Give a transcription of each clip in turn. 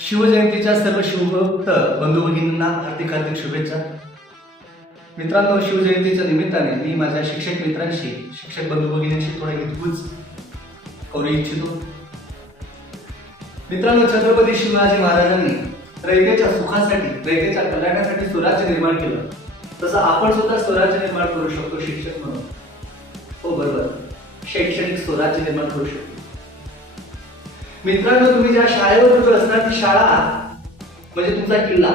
शिवजयंतीच्या सर्व शिवभक्त बंधू भगिनींना हार्दिक हार्दिक शुभेच्छा. मित्रांनो शिवजयंतीच्या निमित्ताने मी माझ्या शिक्षक मित्रांशी शिक्षक बंधू भगिनींशी थोडा हितगुज करू इच्छितो. मित्रांनो छत्रपती शिवाजी महाराजांनी रयतेच्या सुखासाठी रयतेच्या कल्याणासाठी स्वराज्य निर्माण केलं. तसं आपण सुद्धा स्वराज्य निर्माण करू शकतो शिक्षक म्हणून. हो बरोबर. शैक्षणिक स्वराज्य निर्माण करू शकतो. मित्रांनो तुम्ही ज्या शाळेवर होत असणार ती शाळा म्हणजे तुमचा किल्ला.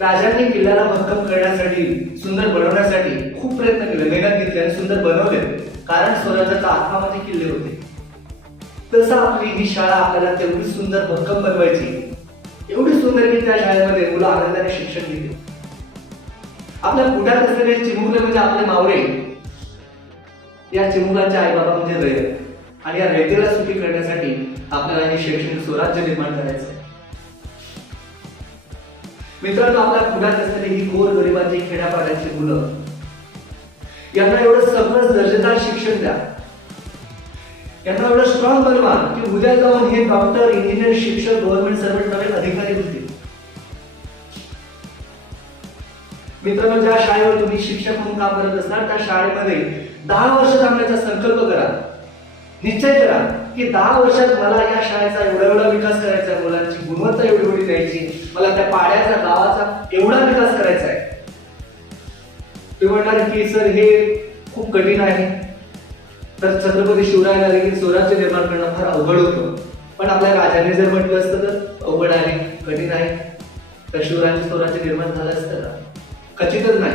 राजांनी किल्ल्याला भक्कम करण्यासाठी सुंदर बनवण्यासाठी खूप प्रयत्न केले मेहनत घेतली आणि सुंदर बनवले. कारण स्वराज्याचा आत्मामध्ये किल्ले होते. तसं आपली ही शाळा आपल्याला तेवढी सुंदर भक्कम बनवायची. एवढी सुंदर की त्या शाळेमध्ये मुलं आनंदाने शिक्षण घेते आपल्या पुढ्यात असलेले चिमुकले म्हणजे आपले मावळे या चिमुकांचे आई बाबा म्हणजे रयत. आणि या रयतेला सुखी करण्यासाठी आपल्याला हे शैक्षणिक स्वराज्य निर्माण करायचं मित्रांनो आपल्या पुढ्यात असलेली ही गोर गरिबांची खेड्यापाड्याची मुलं यांना एवढं सकस दर्जेदार शिक्षण द्या. यांना एवढं स्ट्रॉंग बनवा की उद्या जाऊन हे डॉक्टर इंजिनियर शिक्षक गव्हर्नमेंट सर्वंट नवीन अधिकारी होतील. मित्रांनो ज्या शाळेवर तुम्ही शिक्षक म्हणून काम करत असणार त्या शाळेमध्ये दहा वर्ष थांबण्याचा संकल्प करा. निश्चय करा की दहा वर्षात मला या शाळेचा एवढा एवढा विकास करायचा आहे मुलांची गुणवत्ता एवढी एवढी द्यायची मला त्या पाड्याचा गावाचा एवढा विकास करायचा आहे. तुम्ही म्हणणार की सर हे खूप कठीण आहे. तर छत्रपती शिवरायांना देखील स्वराज्य निर्माण करणं फार अवघड होतं. पण आपल्या राजाने जर म्हटलं असतं तर अवघड आहे कठीण आहे. तर शिवरायांचं स्वराज्य निर्माण झालं असतं का खचितच नाही.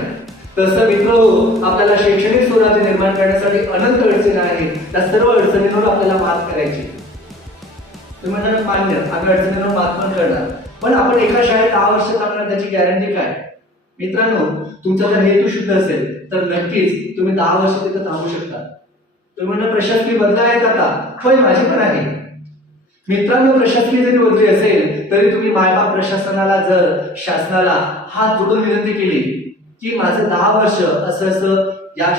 तसं मित्र हो, आपल्याला शैक्षणिक स्वराज्य निर्माण करण्यासाठी अनंत अडचणी आहेत त्या सर्व अडचणींवर आपल्याला मात करायची. तुम्ही म्हणणार मान्य आम्ही अडचणींवर मात पण करणार. पण आपण एका शाळेत दहा वर्ष थांबणार त्याची गॅरंटी काय? मित्रांनो तुमचा जर हेतू शुद्ध असेल तर नक्कीच तुम्ही दहा वर्ष तिथं थांबू शकता. तुम्ही म्हणणं प्रशासकीय बदला आहेत आता. होय माझी पण आहे. मित्रांनो प्रशासकीय जरी बदली असेल तरी तुम्ही मायबाप प्रशासनाला जर शासनाला हात जोडून विनंती केली की माझं दहा वर्ष असं असं या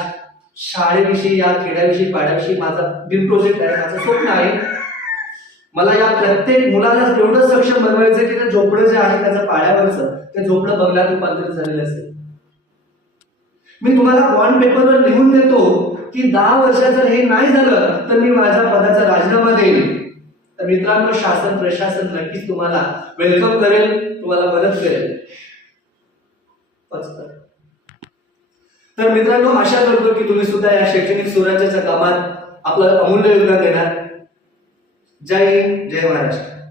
शाळेविषयी या खेड्याविषयी पाड्याविषयी माझा बिल प्रोजेक्ट आहे माझं स्वप्न आहे. मला या प्रत्येक मुलाला एवढं सक्षम बनवायचं की ते झोपडं जे आहे त्याचं पाड्यावरचं ते झोपडं बंगल्यात रूपांतरित झालेलं असेल. मी तुम्हाला बॉन्ड पेपरवर लिहून देतो की दहा वर्षात जर हे नाही झालं तर मी माझ्या पदाचा राजीनामा देईल तर मित्रांनो शासन प्रशासन नक्कीच तुम्हाला वेलकम करेल तुम्हाला मदत करेल. पचतं. तर मित्रांनो आशा करतो की तुम्ही सुद्धा या शैक्षणिक स्वराज्याच्या कामात आपलं अमूल्य योगदान देणार. जय हिंद जय महाराष्ट्र.